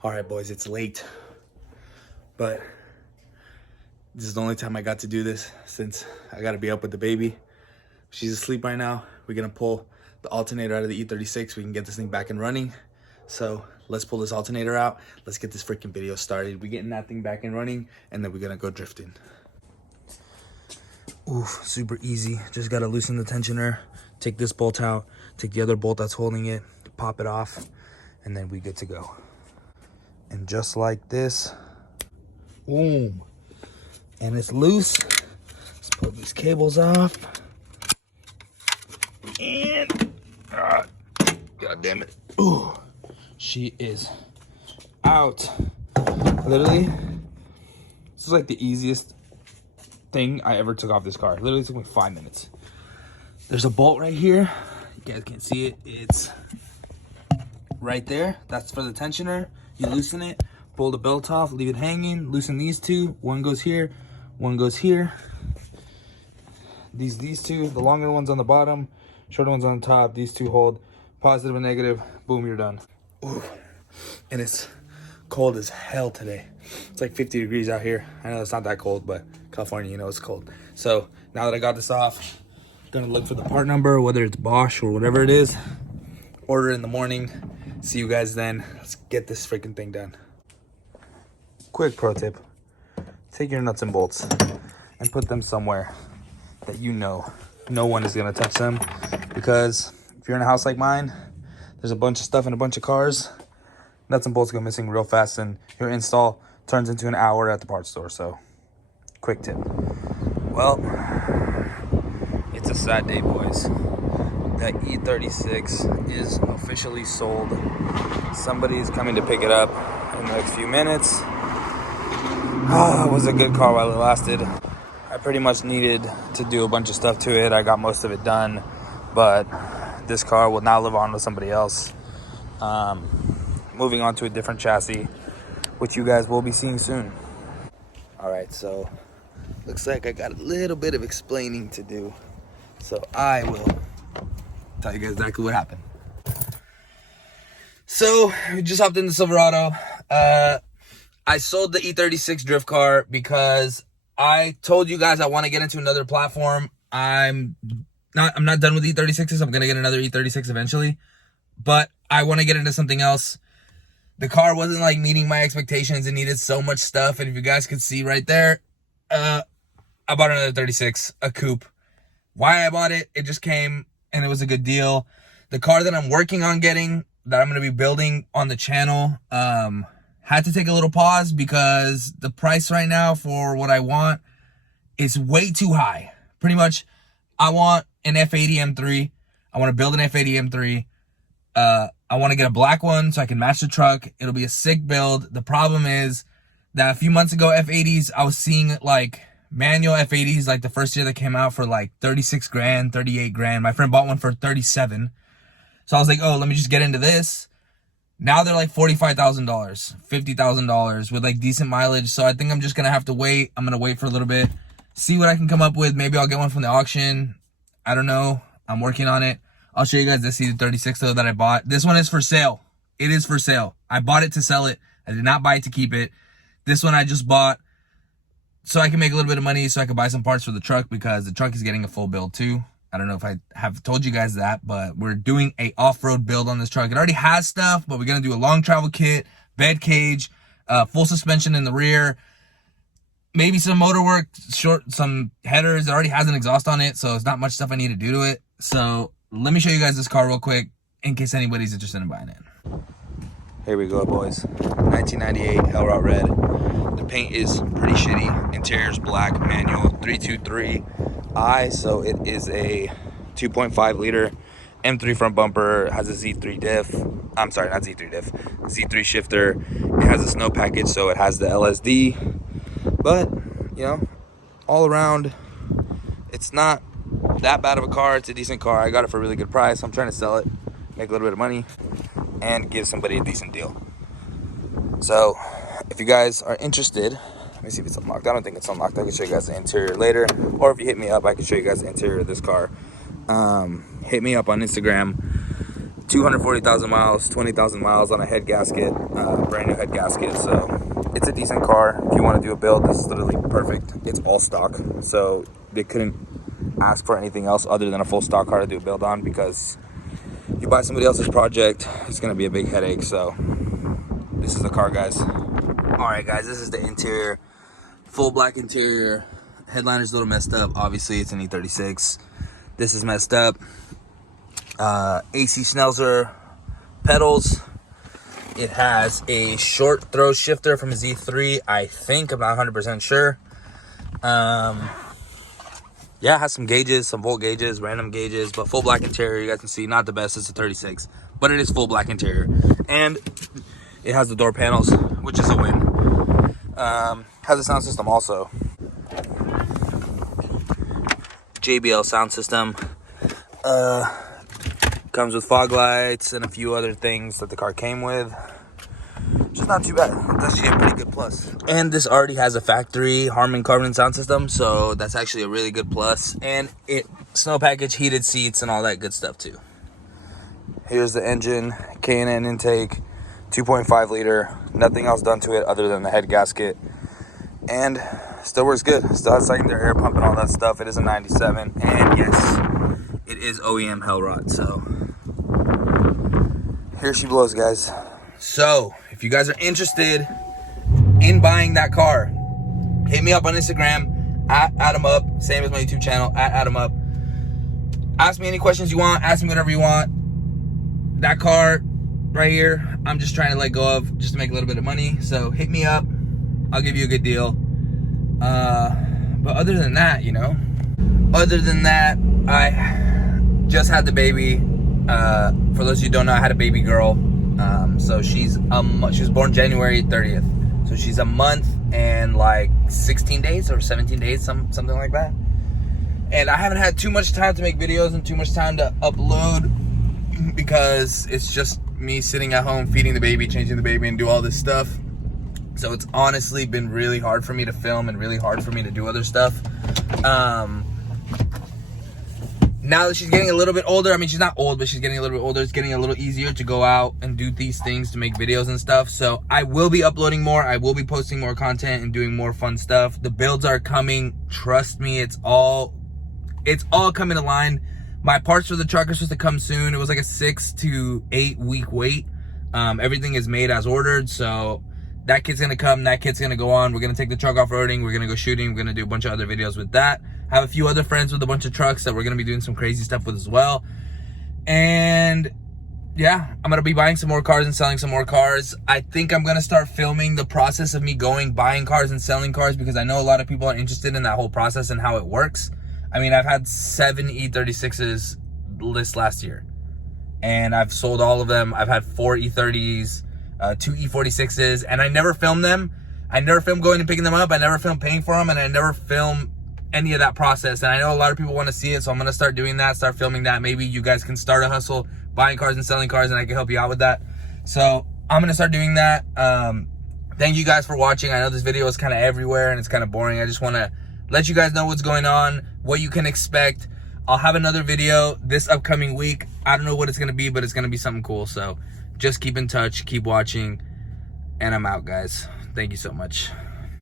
All right, boys, it's late, but this is the only time I got to do this since I got to be up with the baby. She's asleep right now. We're going to pull the alternator out of the E36. We can get this thing back and running. So let's pull this alternator out. Let's get this freaking video started. We're getting that thing back and running, and then we're going to go drifting. Oof, super easy. Just got to loosen the tensioner, take this bolt out, take the other bolt that's holding it, pop it off, and then we good to go. And just like this, boom, and it's loose. Let's pull these cables off. And, God damn it. Ooh, she is out. Literally, this is like the easiest thing I ever took off this car. Literally took me 5 minutes. There's a bolt right here. You guys can't see it. It's right there. That's for the tensioner. You loosen it, pull the belt off, leave it hanging, loosen these two. One goes here, one goes here. These two, the longer ones on the bottom, shorter ones on the top. These two hold positive and negative. Boom, you're done. Ooh. And it's cold as hell today. It's like 50 degrees out here. I know it's not that cold, but California, you know it's cold. So now that I got this off, I'm gonna look for the part number, whether it's Bosch or whatever it is. Order in the morning. See you guys then. Let's get this freaking thing done. Quick pro tip. Take your nuts and bolts and put them somewhere that you know no one is gonna touch them. Because if you're in a house like mine, there's a bunch of stuff in a bunch of cars. Nuts and bolts go missing real fast and your install turns into an hour at the parts store. So quick tip. Well, it's a sad day, boys. That E36 is officially sold. Somebody's coming to pick it up in the next few minutes. It was a good car while it lasted. I pretty much needed to do a bunch of stuff to it. I got most of it done, but this car will now live on with somebody else. Moving on to a different chassis, which you guys will be seeing soon. All right, so looks like I got a little bit of explaining to do. So I will tell you guys exactly what happened. So we just hopped in the Silverado. I sold the E36 drift car because I told you guys I want to get into another platform. I'm not done with E36s. I'm gonna get another E36 eventually, but I want to get into something else. The car wasn't like meeting my expectations. It needed so much stuff, and if you guys could see right there, I bought another 36, a coupe. Why I bought it? It just came and it was a good deal. The car that I'm working on getting, that I'm going to be building on the channel, had to take a little pause because the price right now for what I want is way too high. Pretty much, I want an F80 M3. I want to build an F80 M3. I want to get a black one so I can match the truck. It'll be a sick build. The problem is that a few months ago, F80s, I was seeing like manual F80s, like the first year that came out, for like 36 grand, 38 grand. My friend bought one for 37. So I was like, oh, let me just get into this. Now they're like $45,000, $50,000 with like decent mileage. So I think I'm just going to have to wait. I'm going to wait for a little bit, see what I can come up with. Maybe I'll get one from the auction. I don't know. I'm working on it. I'll show you guys the C36 though that I bought. This one is for sale. It is for sale. I bought it to sell it. I did not buy it to keep it. This one I just bought so I can make a little bit of money so I can buy some parts for the truck, because the truck is getting a full build too. I don't know if I have told you guys that, but we're doing a off-road build on this truck. It already has stuff, but we're going to do a long travel kit, bed cage, full suspension in the rear, maybe some motor work, some headers. It already has an exhaust on it, so it's not much stuff I need to do to it. So let me show you guys this car real quick in case anybody's interested in buying it. Here we go, boys. 1998 Hellrot Red. The paint is pretty shitty. Interior's black, manual, 323i. So it is a 2.5 liter M3 front bumper. Has a Z3 diff. I'm sorry, not Z3 diff. Z3 shifter. It has a snow package, so it has the LSD. But, you know, all around, it's not that bad of a car. It's a decent car. I got it for a really good price. I'm trying to sell it, make a little bit of money, and give somebody a decent deal. So if you guys are interested, let me see if it's unlocked. I don't think it's unlocked. I can show you guys the interior later, or if you hit me up, I can show you guys the interior of this car. Hit me up on Instagram. 240,000 miles, 20,000 miles on a head gasket, brand new head gasket. So it's a decent car. If you want to do a build, this is literally perfect. It's all stock, so they couldn't ask for anything else other than a full stock car to do a build on, because you buy somebody else's project, it's gonna be a big headache. So this is the car, guys. All right, guys, this is the interior. Full black interior. Headliner's a little messed up. Obviously, it's an E36. This is messed up. AC Schnauzer pedals. It has a short throw shifter from a Z3, I think. I'm not 100% sure. Yeah, it has some gauges, some volt gauges, random gauges, but full black interior. You guys can see, not the best. It's a 36, but it is full black interior. And it has the door panels, which is a win. Has a sound system also. JBL sound system. Comes with fog lights and a few other things that the car came with. Just not too bad. It's actually a pretty good plus. And this already has a factory Harman Kardon sound system, so that's actually a really good plus. And it snow package, heated seats, and all that good stuff too. Here's the engine, K&N intake, 2.5 liter. Nothing else done to it other than the head gasket. And still works good. Still has secondary air pump and all that stuff. It is a 97. And yes, it is OEM hell rod. So here she blows, guys. So if you guys are interested in buying that car, hit me up on Instagram at AdamUp, same as my YouTube channel at AdamUp. Ask me any questions you want, ask me whatever you want. That car right here, I'm just trying to let go of just to make a little bit of money. So hit me up, I'll give you a good deal. But other than that, I just had the baby. For those of you who don't know, I had a baby girl. So she was born January 30th. So she's a month and like 16 days or 17 days, something like that. And I haven't had too much time to make videos and too much time to upload, because it's just me sitting at home feeding the baby, changing the baby, and do all this stuff. So it's honestly been really hard for me to film and really hard for me to do other stuff. Now that she's getting a little bit older, I mean, she's not old, but she's getting a little bit older. It's getting a little easier to go out and do these things, to make videos and stuff. So I will be uploading more. I will be posting more content and doing more fun stuff. The builds are coming. Trust me, it's all coming to line. My parts for the truck are supposed to come soon. It was like a 6 to 8 week wait. Everything is made as ordered. So that kit's gonna come, that kit's gonna go on. We're gonna take the truck off-roading, we're gonna go shooting, we're gonna do a bunch of other videos with that. I have a few other friends with a bunch of trucks that we're gonna be doing some crazy stuff with as well. And yeah, I'm gonna be buying some more cars and selling some more cars. I think I'm gonna start filming the process of me buying cars and selling cars, because I know a lot of people are interested in that whole process and how it works. I mean, I've had 7 E36s list last year, and I've sold all of them. I've had 4 E30s, 2 E46s, and I never filmed them. I never filmed going and picking them up. I never filmed paying for them, and I never filmed any of that process. And I know a lot of people want to see it, so I'm gonna start doing that, start filming that. Maybe you guys can start a hustle buying cars and selling cars, and I can help you out with that. So I'm gonna start doing that. Thank you guys for watching. I know this video is kind of everywhere and it's kind of boring. I just want to let you guys know what's going on, what you can expect. I'll have another video this upcoming week. I don't know what it's gonna be, but it's gonna be something cool. So just keep in touch, keep watching, and I'm out, guys. Thank you so much.